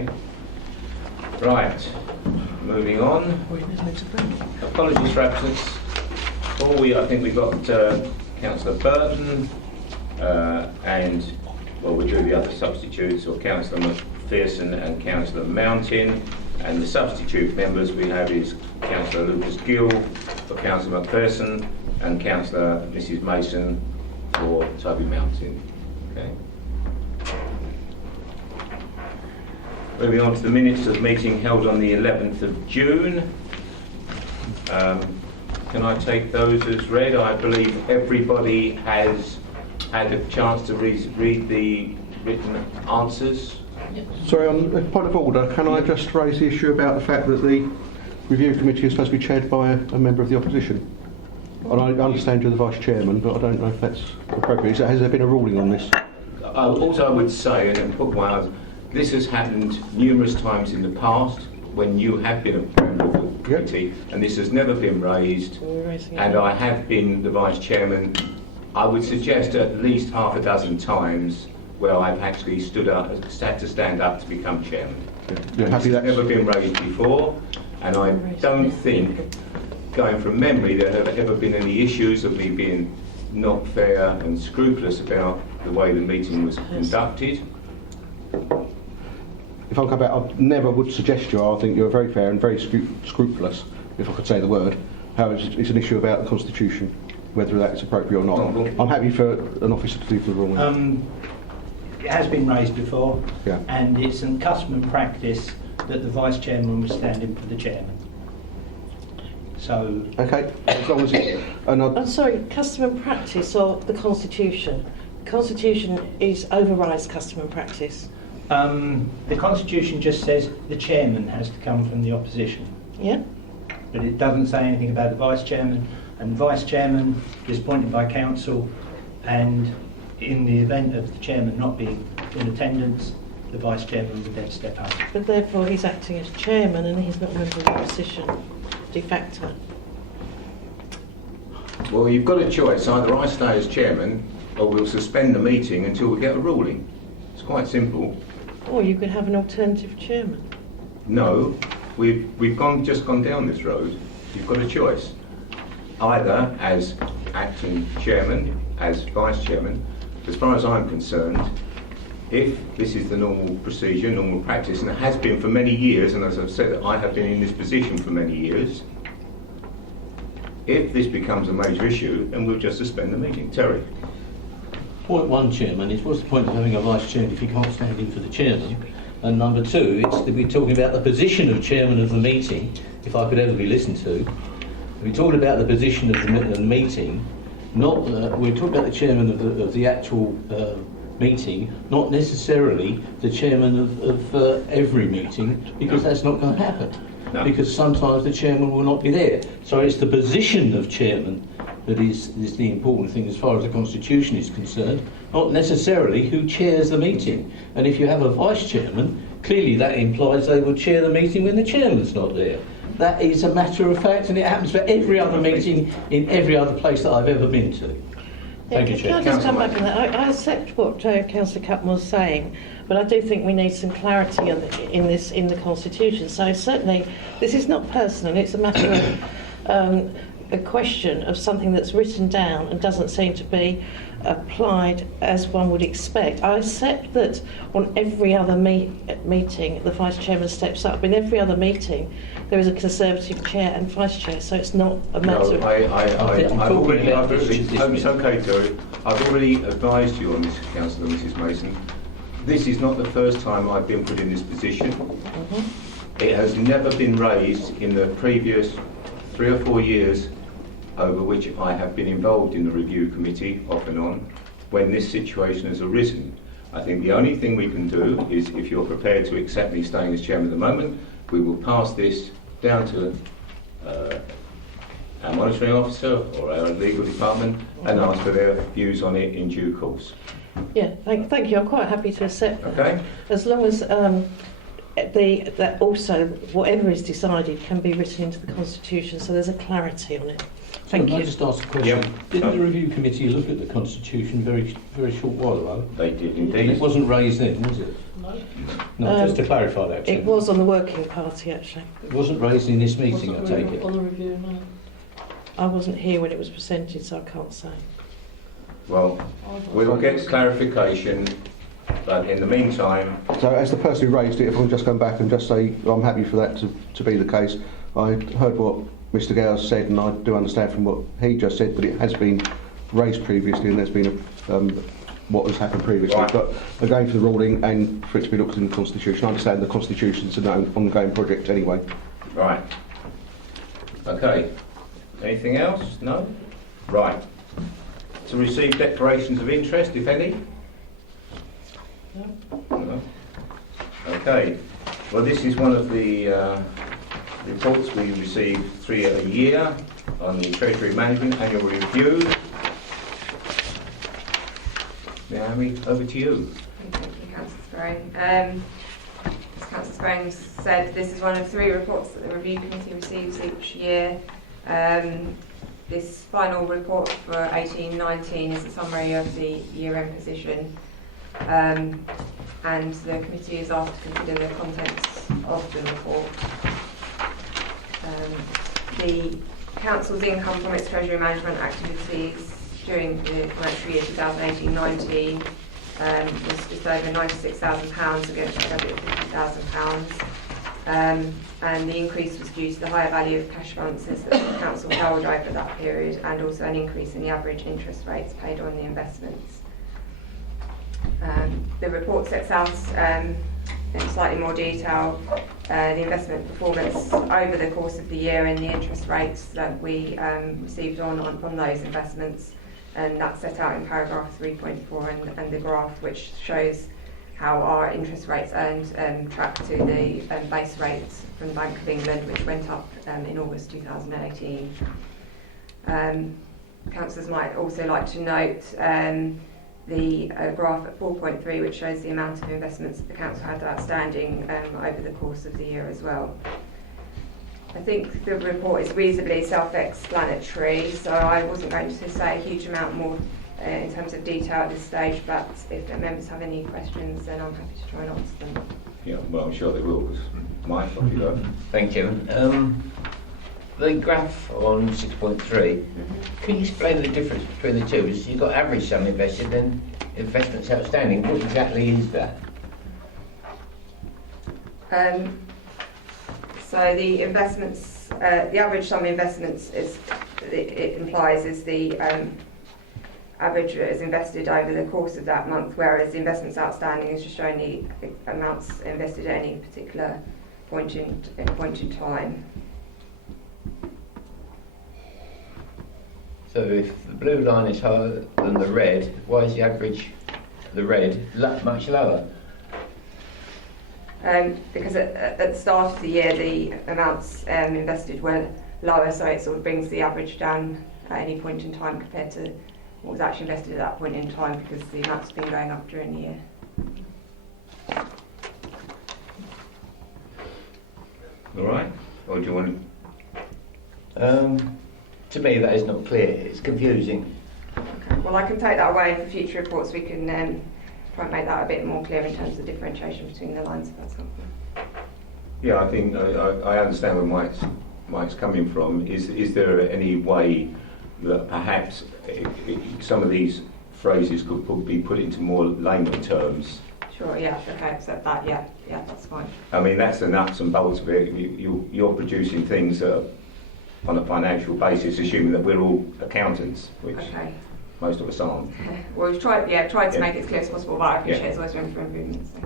Okay. Right. Moving on. Apologies for absence. I think we've got Councillor Burton and, well, we'll do the other substitutes, or Councillor McPherson and Councillor Mountain. And the substitute members we have is Councillor Lucas Gill for Councillor McPherson and Councillor Mrs Mason for Toby Mountain. Okay. Moving on to the minutes of the meeting held on the 11th of June. Can I take those as read? I believe everybody has had a chance to read the written answers. Sorry, on a point of order, can I just raise the issue about the fact that the review committee is supposed to be chaired by a member of the opposition? And I understand you're the vice chairman, but I don't know if that's appropriate. Has there been a ruling on this? Also, I would say, and put one out, this has happened numerous times in the past when you have been a member of the committee, and this has never been raised. And I have been the vice chairman, I would suggest at least half a dozen times where I've actually had to stand up to become chairman. This has never been raised before, and I don't think, going from memory, there have ever been any issues of me being not fair and scrupulous about the way the meeting was conducted. If I come back, I never would suggest you. I think you're very fair and very scrupulous, if I could say the word. However, it's an issue about the Constitution, whether that's appropriate or not. I'm happy for an officer to do the ruling. It has been raised before, yeah. And it's a custom and practice that the vice chairman was standing for the chairman. So okay, as long as it. I'm sorry, custom and practice or the Constitution? The Constitution overrides custom and practice. The Constitution just says the chairman has to come from the opposition. Yeah. But it doesn't say anything about the vice chairman, and the vice chairman is appointed by council, and in the event of the chairman not being in attendance, the vice chairman would then step up. But therefore he's acting as chairman and he's not a member of the opposition, de facto. Well, you've got a choice. Either I stay as chairman or we'll suspend the meeting until we get a ruling. It's quite simple. Or you could have an alternative chairman. No, we've just gone down this road. You've got a choice. Either as acting chairman, as vice chairman. As far as I'm concerned, if this is the normal procedure, normal practice, and it has been for many years, and as I've said, I have been in this position for many years, if this becomes a major issue, then we'll just suspend the meeting. Terry. Point one, Chairman, is what's the point of having a vice chairman if you can't stand in for the chairman? And number two, it's to be talking about the position of chairman of the meeting, if I could ever be listened to. We talked about the position of the meeting, not we're talking about the chairman of the actual meeting, not necessarily the chairman of every meeting, because that's not going to happen. No. Because sometimes the chairman will not be there. So it's the position of chairman that is the important thing as far as the Constitution is concerned, not necessarily who chairs the meeting. And if you have a vice chairman, clearly that implies they will chair the meeting when the chairman's not there. That is a matter of fact, and it happens for every other meeting in every other place that I've ever been to. Thank you, Chair. Can I just come back on that? I accept what Councillor Cutman was saying, but I do think we need some clarity in the Constitution. So certainly, this is not personal. It's a matter of a question of something that's written down and doesn't seem to be applied as one would expect. I accept that on every other meeting, the vice chairman steps up. In every other meeting, there is a Conservative chair and vice chair, so it's not a matter of... It's okay, Terry. I've already advised you on this, Councillor Mrs Mason. This is not the first time I've been put in this position. Mm-hmm. It has never been raised in the previous 3 or 4 years over which I have been involved in the review committee off and on when this situation has arisen. I think the only thing we can do is, if you're prepared to accept me staying as chairman at the moment, we will pass this down to our monitoring officer or our legal department and ask for their views on it in due course. Yeah, thank you. I'm quite happy to accept that. Okay. As long as that also, whatever is decided can be written into the Constitution, so there's a clarity on it. Thank you. Can I just ask a question? Yep. Didn't the review committee look at the Constitution very short while ago? They did And indeed. it wasn't raised then, was it? No, just to clarify that, It Chairman. was on the working party, actually. It wasn't raised in this meeting, I take it. On the review, no. I wasn't here when it was presented, so I can't say. Well, we will get clarification, but in the meantime, So as the person who raised it, if I can just come back and just say I'm happy for that to be the case. I heard what Mr Gowers said, and I do understand from what he just said that it has been raised previously and there's been what has happened previously. Right. But again, for the ruling and for it to be looked in the Constitution, I understand the Constitution's an ongoing project anyway. right. Okay. Anything else? No? Right. To receive declarations of interest, if any? No. Okay. Well, this is one of the reports we receive 3 a year on the Treasury Management Annual Review. Naomi, over to you. Thank you, Councillor Sprang. As Councillor Sprang said, this is one of 3 reports that the Review Committee receives each year. This final report for 18-19 is a summary of the year-end position, and the committee is asked to consider the contents of the report. The Council's income from its Treasury management activities during the financial year 2018-19 was just over £96,000 against a budget of £50,000. And the increase was due to the higher value of cash balances that the Council held over that period, and also an increase in the average interest rates paid on the investments. The report sets out in slightly more detail the investment performance over the course of the year and the interest rates that we received on those investments, and that's set out in paragraph 3.4 and the graph which shows how our interest rates earned track to the base rates from the Bank of England, which went up in August 2018. Councillors might also like to note the graph at 4.3, which shows the amount of investments that the Council had outstanding over the course of the year as well. I think the report is reasonably self-explanatory, so I wasn't going to say a huge amount more in terms of detail at this stage, but if the members have any questions, then I'm happy to try and answer them. Yeah, well, I'm sure they will, because Mike, off you go. Thank you, Chairman. The graph on 6.3, can you explain the difference between the two? Because you've got average sum invested and investments outstanding. What exactly is that? So the investments, the average sum investments it implies is the average is invested over the course of that month, whereas the investments outstanding is just showing the amounts invested at any particular point in time. So if the blue line is higher than the red, why is the average, the red, much lower? Because at the start of the year the amounts invested were lower, so it sort of brings the average down at any point in time compared to what was actually invested at that point in time, because the amounts have been going up during the year. All right? Or do you want To me that is not clear, it's confusing. Okay. Well, I can take that away, and for future reports we can try and make that a bit more clear in terms of the differentiation between the lines, if that's helpful. Yeah, I think I understand where Mike's coming from. Is there any way that perhaps some of these phrases could be put into more layman terms? Sure, yeah, okay, accept that, yeah, that's fine. I mean, that's the nuts and bolts of it. You're producing things that are on a financial basis, assuming that we're all accountants, which most of us aren't. Well, we've tried to make it as clear as possible, but I appreciate there's always room for improvement. So.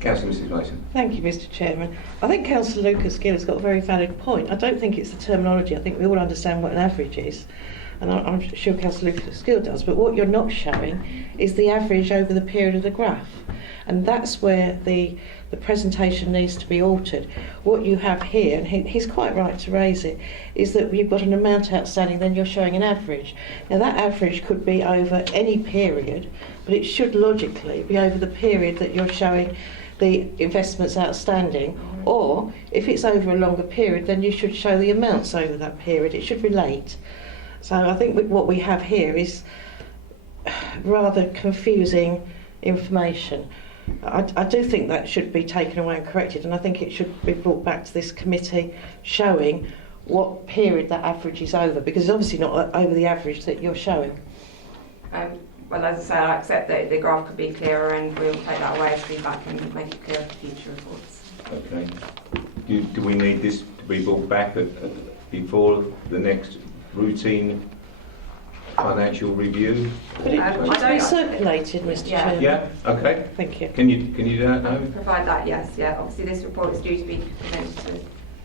Councillor Mrs Mason. Thank you, Mr Chairman. I think Councillor Lucas Gill has got a very valid point. I don't think it's the terminology. I think we all understand what an average is, and I'm sure Councillor Lucas Gill does, but what you're not showing is the average over the period of the graph, and that's where the presentation needs to be altered. What you have here, and he's quite right to raise it, is that you've got an amount outstanding, then you're showing an average. Now that average could be over any period, but it should logically be over the period that you're showing the investments outstanding, or if it's over a longer period, then you should show the amounts over that period. It should relate. So I think what we have here is rather confusing information. I do think that should be taken away and corrected, and I think it should be brought back to this committee showing what period that average is over, because it's obviously not over the average that you're showing. Well, as I say, I accept that the graph could be clearer, and we'll take that away as feedback and make it clearer for future reports. Okay. Do we need this to be brought back before the next routine financial review? Could it I just be don't- circulated, Mr. Yeah. Chairman? Yeah. Okay. Thank you. Can you do that now? Provide that, yes, yeah. Obviously, this report is due to be presented to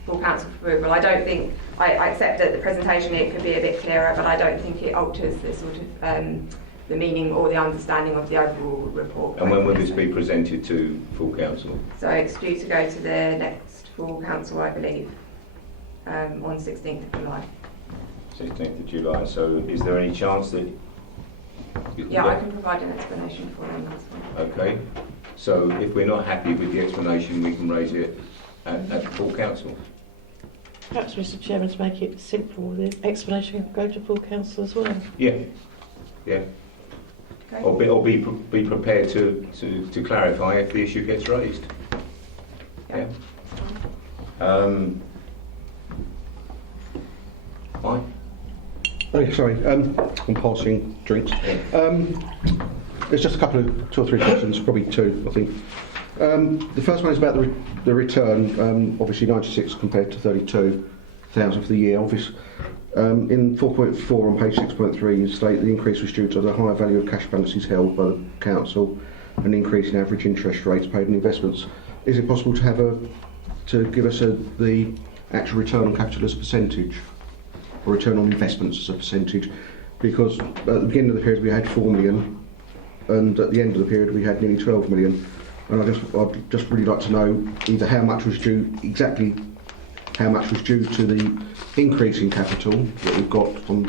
full council for approval. I don't think, I accept that the presentation it could be a bit clearer, but I don't think it alters the sort of the meaning or the understanding of the overall report. And when will this be presented to full council? So it's due to go to the next full council, I believe, on 16th of July. 16th of July. So is there any chance that you can Yeah, I get- can provide an explanation for them, that's fine. Okay. So if we're not happy with the explanation, we can raise it at full council. Perhaps, Mr. Chairman, to make it simple, the explanation can go to full council as well. Yeah. Yeah. Okay. Or be prepared to clarify if the issue gets raised. Yeah. Fine. Oh, sorry, I'm passing drinks. There's just a couple of 2 or 3 questions, probably 2, I think. The first one is about the return, obviously 96 compared to 32,000 for the year. In 4.4 on page 6.3, you state the increase was due to the higher value of cash balances held by the council, an increase in average interest rates paid on investments. Is it possible to give us the actual return on capital as a percentage, or return on investments as a percentage? Because at the beginning of the period we had 4 million, and at the end of the period we had nearly 12 million. And I'd just really like to know either how much was due, exactly how much was due to the increase in capital that we've got from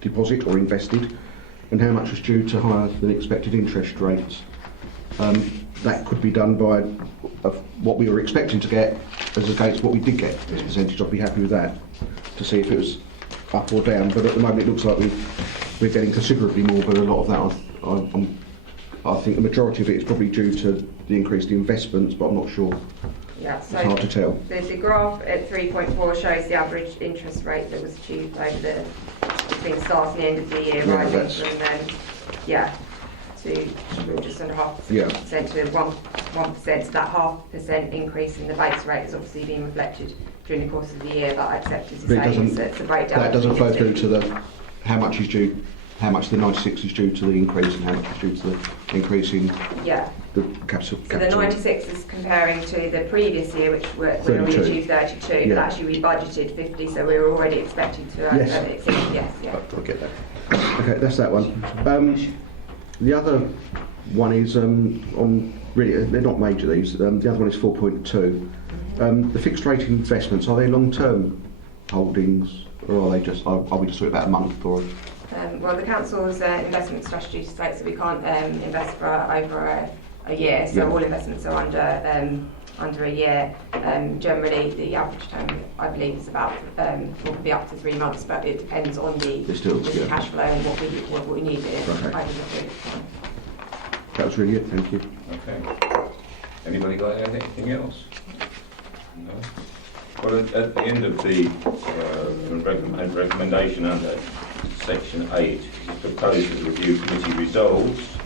deposit or invested, and how much was due to higher than expected interest rates. That could be done by what we were expecting to get as against what we did get as a percentage. I'd be happy with that, to see if it was up or down. But at the moment it looks like we're getting considerably more, but a lot of that I think the majority of it is probably due to the increased investments, but I'm not sure. Yeah, so It's hard to tell. The graph at 3.4 shows the average interest rate that was achieved over between start and end of the year, Yeah, rising that's- from to just under 0.5% Yeah. to 1%. So that 0.5% increase in the base rate has obviously been reflected during the course of the year, but I accept it to But it say doesn't- it's a breakdown. That doesn't flow through to how much is due, how much the 96 is due to the increase, and how much is due to the increase in Yeah. the capital. So the 96 is comparing to the previous year, which we already 32. achieved 32, Yeah. but actually we budgeted 50, so we were already expecting to Yes. exceed. Yes, yeah. I get that. Okay, that's that one. The other one is on, really, they're not major these. The other one is 4.2. The fixed rate investments, are they long-term holdings, or are we just talking about a month or? Well, the council's investment strategy states that we can't invest for over a year, so Yeah. all investments are under a year. Generally, the average term, I believe, is about will be up to 3 months, but it depends on the Yeah. cash flow and what we need it Okay. over the period of time. That was really it, thank you. Okay. Anybody got anything else? No? Well, at the end of the recommendation under section 8, it's proposed that the review committee resolves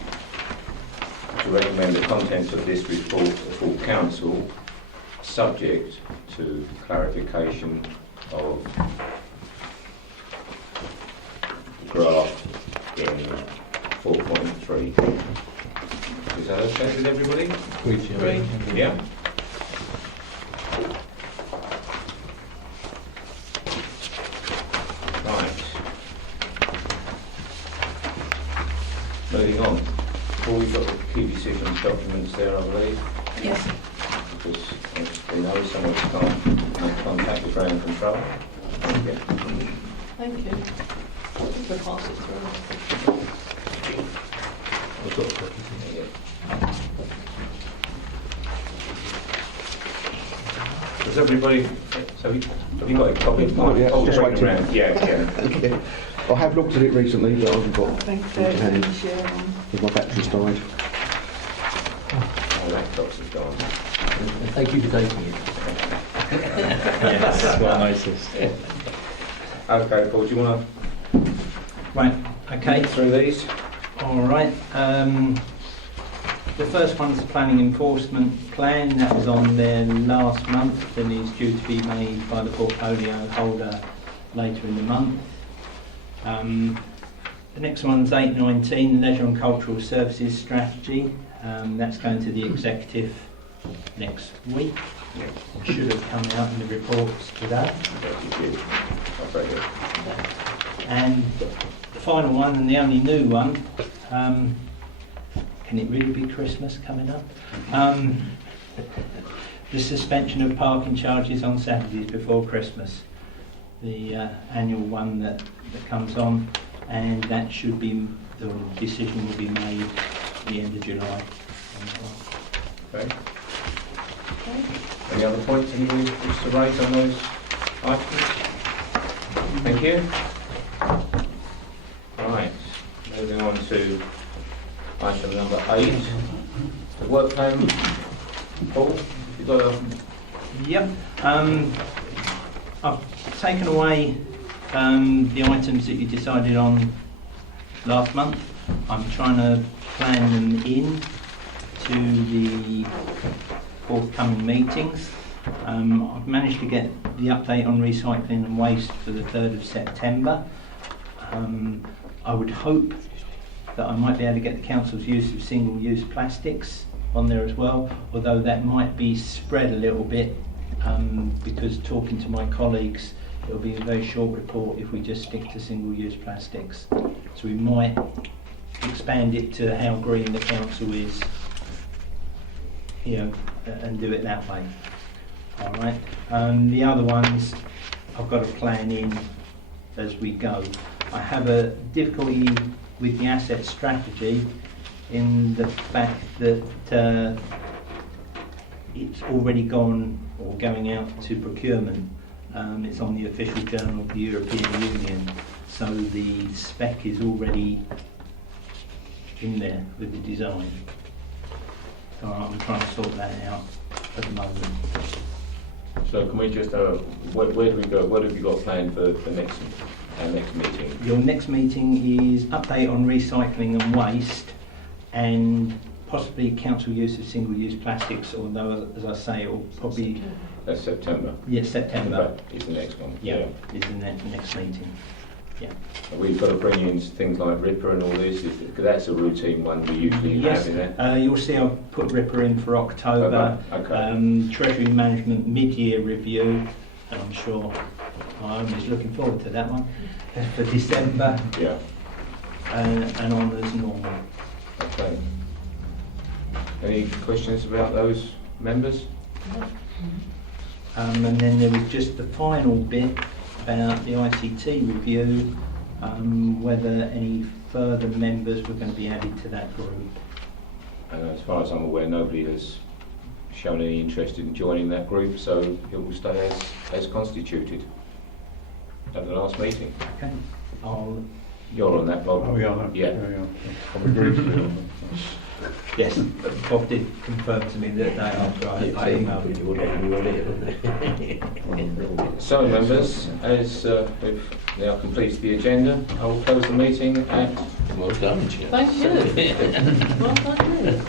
to recommend the contents of this report to full council, subject to clarification of the graph in 4.3. Is that okay with everybody? Yeah? Right. Moving on. Well, we've got the key decisions documents there, I believe. Yes. Because we know someone's can't make contact with ground control. Yeah. Thank you. We'll pass it through. I've got a copy. Does everybody, so have you got a copy? Oh, yeah, just bring it waiting. around. Yeah. Okay. I have looked at it recently, but I haven't got Thank it to hand because my battery's died. laptops have gone. And thank you for taking it. Yes, well noticed. Okay, Paul, do you want Right, to okay. get through these? All right. The first one's the planning enforcement plan. That was on there last month and is due to be made by the portfolio holder later in the month. The next one's 8.19, the Leisure and Cultural Services Strategy. That's going to the executive next week. It should have come out in the reports today. I've read it. And the final one, and the only new one, can it really be Christmas coming up? The suspension of parking charges on Saturdays before Christmas. The annual one that comes on, and that should be, the decision will be made at the end of July. Okay. Any other points anybody wish to raise on those items? Thank you. Right, moving on to item number 8, the work plan. Paul, you got a... Yep. I've taken away the items that you decided on last month. I'm trying to plan them in to the forthcoming meetings. I've managed to get the update on recycling and waste for the 3rd of September. I would hope that I might be able to get the council's use of single-use plastics on there as well, although that might be spread a little bit because talking to my colleagues, it'll be a very short report if we just stick to single-use plastics. So we might expand it to how green the council is, you know, and do it that way. All right. The other ones I've got to plan in as we go. I have a difficulty with the asset strategy in the fact that it's already gone or going out to procurement. It's on the official journal of the European Union, so the spec is already in there with the design. So I'm trying to sort that out at the moment. So can we just, where do we go? What have you got planned for the next meeting? Your next meeting is update on recycling and waste, and possibly council use of single-use plastics, although, as I say, it will probably... That's September. Yes, September. Is the next one. Yeah, is the next meeting. Yeah. And we've got to bring in things like Ripper and all this, because that's a routine one we usually Yes, have in there. you'll see I've put Ripper in for October. Okay. Treasury Management mid-year review, and I'm sure I'm just looking forward to that one, for December, Yeah. and on as normal. Okay. Any questions about those members? And then there was just the final bit about the ICT review, whether any further members were going to be added to that group. As far as I'm aware, nobody has shown any interest in joining that group, so it will stay as constituted at the last meeting. Okay. You're on that, Bob? Oh, yeah. Yeah. I'm agreed to it. Yes, Bob did confirm to me that day after I emailed him. So, members, as we've now completed the agenda, I will close the meeting at... Well done, Chair. Thank you. Well done.